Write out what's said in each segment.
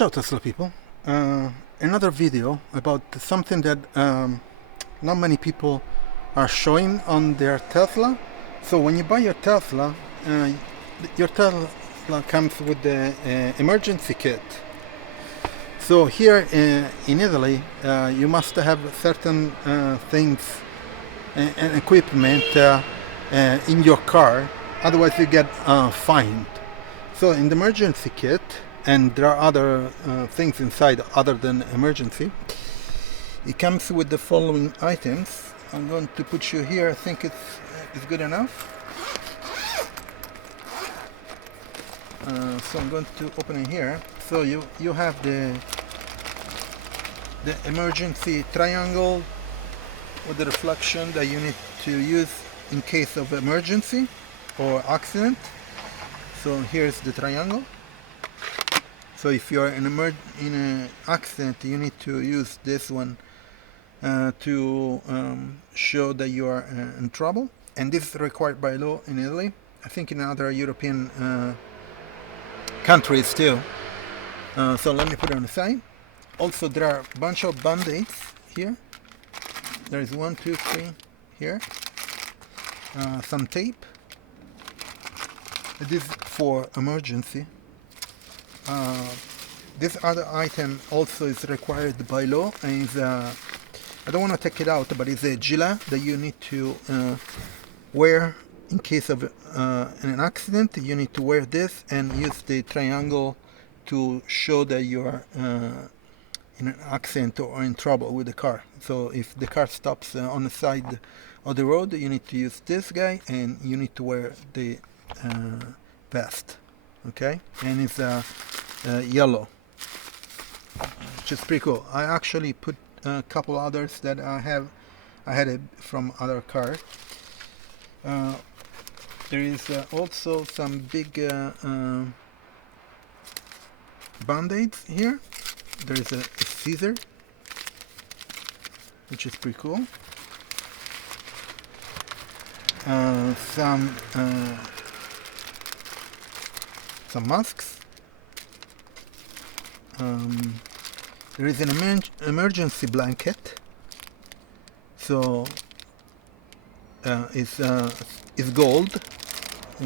Ciao Tesla people, another video about something that not many people are showing on their Tesla. So when you buy your Tesla comes with the emergency kit. So here in Italy you must have certain things and equipment in your car, otherwise you get fined. So in the emergency kit, and there are other things inside other than emergency, it comes with the following items. I'm going to put you here. I think it's good enough. So I'm going to open it here. So you have the emergency triangle with the reflection that you need to use in case of emergency or accident. So here's the triangle. So if you're in an accident, you need to use this one to show that you are in trouble. And this is required by law in Italy. I think in other European countries too. So let me put it on the side. Also, there are a bunch of band-aids here. There is 1, 2, 3 here. Some tape. This is for emergency. This other item also is required by law, and is I don't want to take it out, but it's a gilet that you need to wear in case of an accident. You need to wear this and use the triangle to show that you are in an accident or in trouble with the car. So if the car stops on the side of the road, you need to use this guy, and you need to wear the vest. Okay, and it's yellow, which is pretty cool. I actually put a couple others that I had it from other cars. There is also some big band-aids here. There is a scissor, which is pretty cool. Some masks. There is an emergency blanket. So it's gold.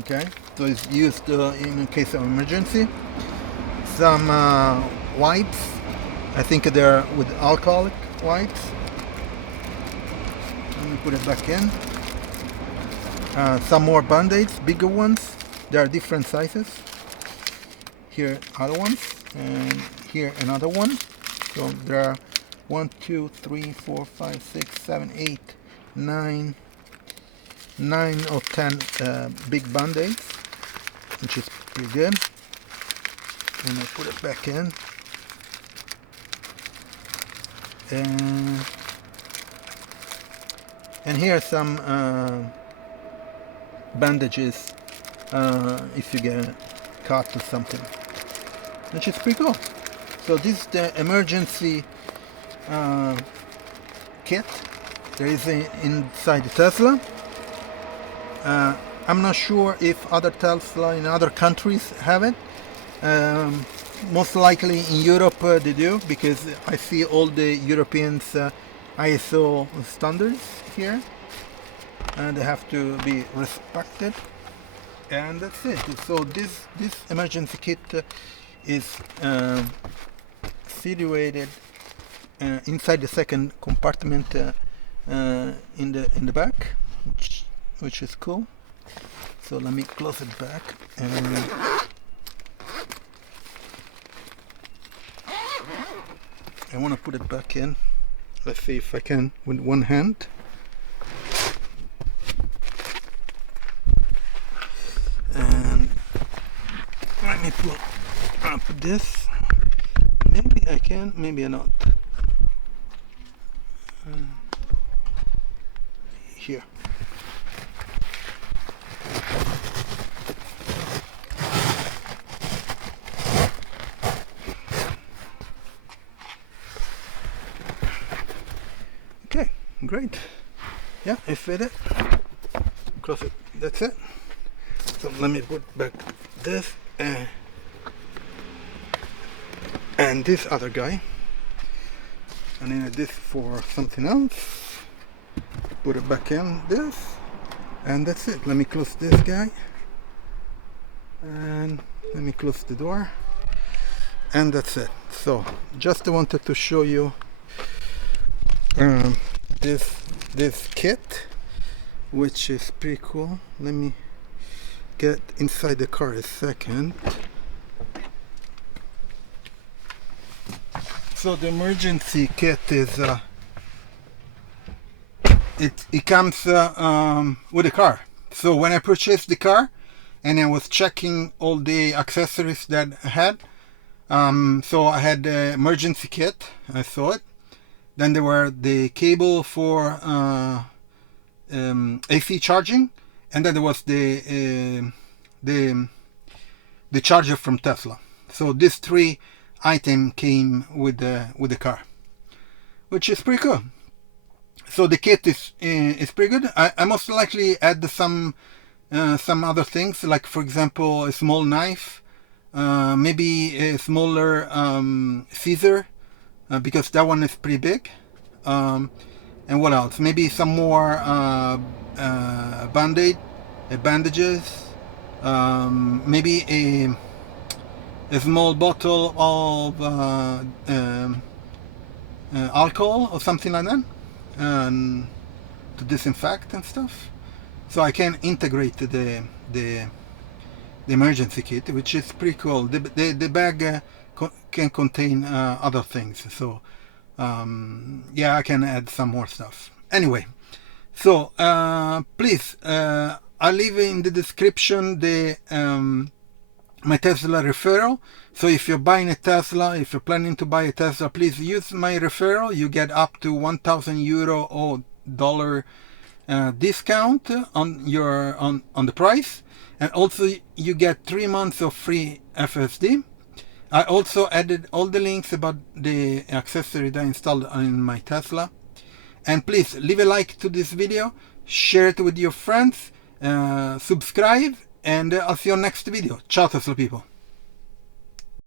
Okay, so it's used in case of emergency. Some wipes. I think they're with alcoholic wipes. Let me put it back in. Some more band-aids, bigger ones. There are different sizes. Here other ones, and here another one. So there are 1, 2, 3, 4, 5, 6, 7, 8, 9 or 10 big band-aids, which is pretty good. And I put it back in. And here are some bandages if you get caught or something, which is pretty cool. So this is the emergency kit. There is inside the Tesla. I'm not sure if other Tesla in other countries have it. Most likely in Europe they do, because I see all the Europeans ISO standards here, and they have to be respected. And that's it. So this emergency kit is situated inside the second compartment in the back, which is cool. So let me close it back, and I want to put it back in. Let's see if I can with one hand. And let me put up this. Maybe I can, maybe not. Here. Okay, great. Yeah, I fit it. Close it. That's it. So let me put back this and and this other guy. I needed this for something else. Put it back in this, and that's it. Let me close this guy, and let me close the door, and that's it. So just wanted to show you this kit, which is pretty cool. Let me get inside the car a second. So the emergency kit is it comes with the car. So when I purchased the car and I was checking all the accessories that I had, so I had the emergency kit. I saw it. Then there were the cable for AC charging, and then there was the charger from Tesla. So these three items came with the car, which is pretty cool. So the kit is pretty good. I most likely add some other things, like for example a small knife, maybe a smaller scissor, because that one is pretty big. And what else? Maybe some more bandages, maybe a small bottle of alcohol or something like that, to disinfect and stuff. So I can integrate the emergency kit, which is pretty cool. The bag can contain other things. So yeah, I can add some more stuff. Anyway, so please, I'll leave in the description the my Tesla referral. So if you're buying a Tesla, if you're planning to buy a Tesla, please use my referral. You get up to 1,000 euro or dollar discount on your on the price, and also you get 3 months of free FSD. I also added all the links about the accessory that I installed in my Tesla. And please leave a like to this video, share it with your friends, subscribe, and I'll see you on next video. Ciao Tesla people.